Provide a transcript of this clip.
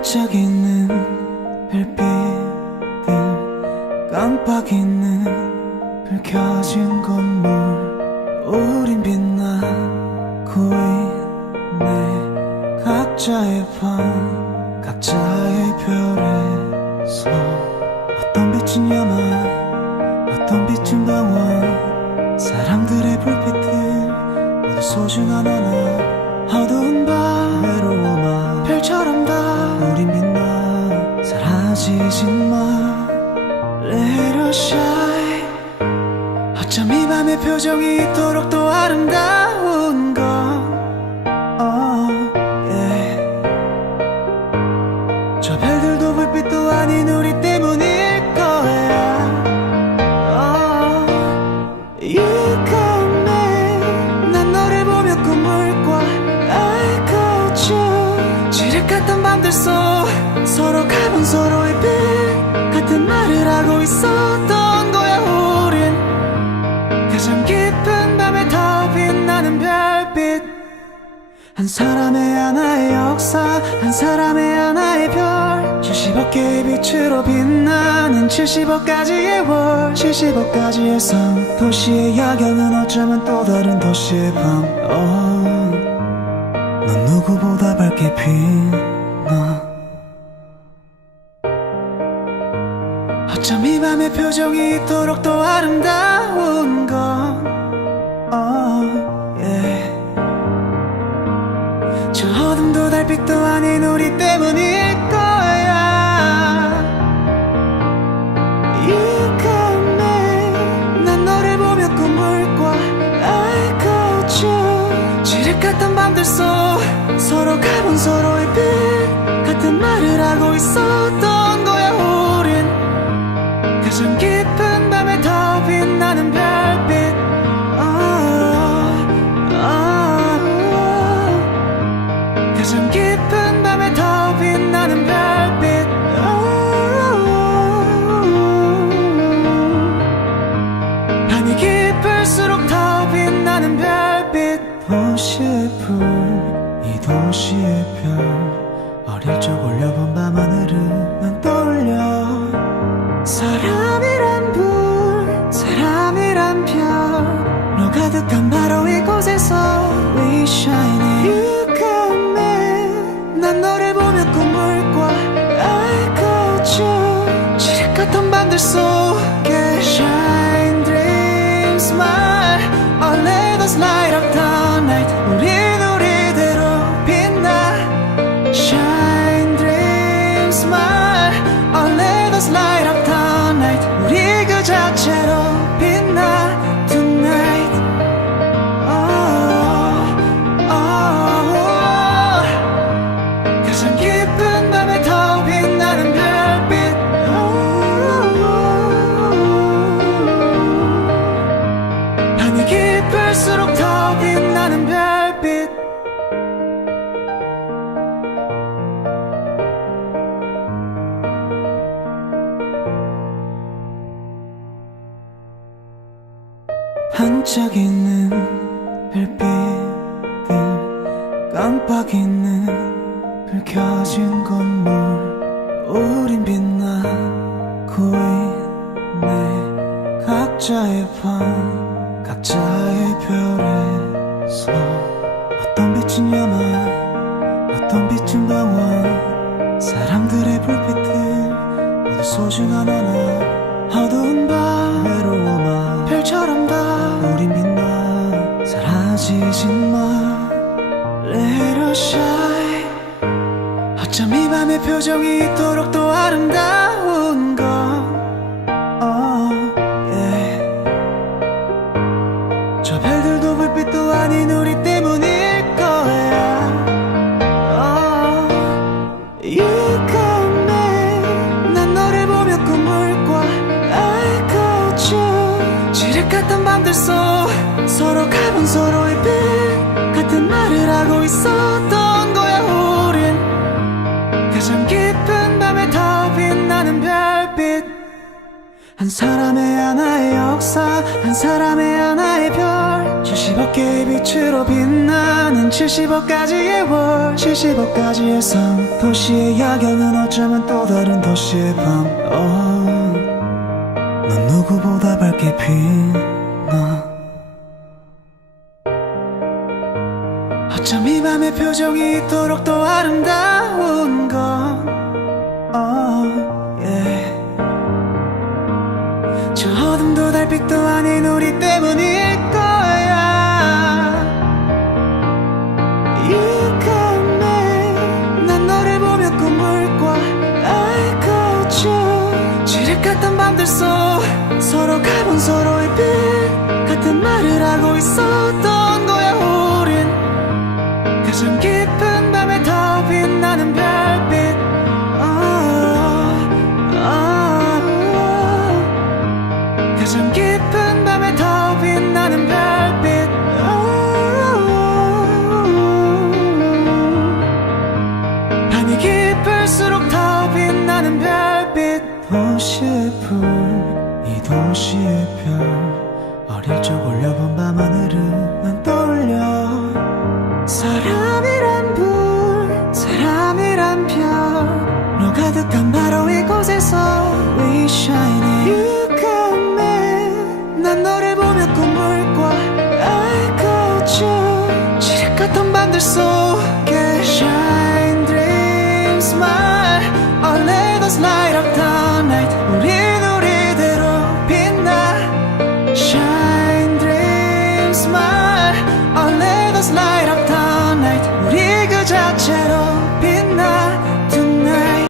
반짝이는 별빛들, 깜빡이는 불 켜진 건물, 우린 빛나고 있네. 각자의 방, 각자의 별에서 어떤 빛은 야망, 어떤 빛은 방황. 사람들의 불빛들 모두 소중한 하나. 어두운 밤 외로워만 별처럼 다 우린 빛나. 사라지지 마, let us shine. 어쩜 이 밤의 표정이 이토록 또 아름다운 건 yeah. 저 별들도 불빛도 아닌 우리 때문일 거야. You got me. 난 너를 보며 꿈을 꿔. I got you. 지륵 같은 밤들 속 서로 가본 서로의 빛 같은 말을 하고 있었던 거야. 우린 가장 깊은 밤에 더 빛나는 별빛. 한 사람의 하나의 역사, 한 사람의 하나의 별. 70억 개의 빛으로 빛나는 70억 가지의 월, 70억 가지의 삶. 도시의 야경은 어쩌면 또 다른 도시의 밤. 넌 누구보다 밝게 빛나. 어쩜 이 밤의 표정이 이토록 또 아름다운 건 yeah. 저 어둠도 달빛도 아닌 우리 때문일 거야. You got me. 난 너를 보며 꿈을 꿔. I got you. 지륵 같은 밤들 속 서로 가본 서로의 빛 같은 말을 하고 있었던 거야. 우린 가장 깊은 밤에 더 빛나는 별빛. 가장 깊은 밤에 더 빛나는 별빛. 밤이 깊을수록 더 빛나는 별빛. 도시의 불, 이 도시의 별. 어릴 적 올려본 밤하늘을 난 떠올려. 사람이란 불, 사람이란 별. 너 가득한 바로 이곳에서 we shining. You got me. 난 너를 보며 꿈을 꿔. I got you. 지륵 같은 밤들 속에 shine, dream, smile. Oh, let us light up the night. 우린 우리대로 빛나. Shine, dream, smile. Oh, let us light up the night. 우리 그 자체로 빛나 tonight. 가장 깊은 밤에 더 빛나는 별빛. 밤이 깊을수록 더 빛나는 별빛. 반짝이는 별빛들, 깜빡이는 불 켜진 건물, 우린 빛나고 있네. 각자의 방, 각자의 별에서 어떤 빛은 야망, 어떤 빛은 방황. 사람들의 불빛들 모두 소중한 하나. 어두운 밤 외로워만 별처럼 다 우린 빛나. 사라지지 마, let us shine. 어쩜 이 밤의 표정이 이토록 또 아름다운 건 yeah. 저 별들도 불빛도 아닌 우리 때문일 거야. You got me. 난 너를 보며 꿈을 꿔. I got you. 지륵 같은 밤들 속 서로 가본 서로의 빛 같은 말을 하고 있었던 거야. 우린 가장 깊은 밤에 더 빛나는 별빛. 한 사람의 하나의 역사, 한 사람의 하나의 별. 70억 개의 빛으로 빛나는 70억 가지의 월 70억 가지의 삶 도시의 야경은 어쩌면 또 다른 도시의 밤 넌 누구보다 밝게 빛나 어쩜 이 밤의 표정이 이토록 또 아름다운 건 yeah. 저 어둠도 달빛도 아닌 우리 때문일 거야 You got me 난 너를 보며 꿈을 꿔 I got you 지륵 같은 밤들 속 서로가 본 서로의 빛 같은 말을 하고 있었던 거야 우린 가장 깊은 밤에 더 빛나는 별빛 가장 깊은 밤에 더 빛나는 별빛 밤이 깊을수록 더 빛나는 별빛 도시의 불이 도시의 별 어릴 적 올려본 밤하늘을 난 떠올려 사람이란 불 사람이란 별로 가득한 바로 이곳에서 We shining You got me 난 너를 보며 꿈을 꿔 I got you 지륵 같은 밤들 속에 Shine dream smile All let us light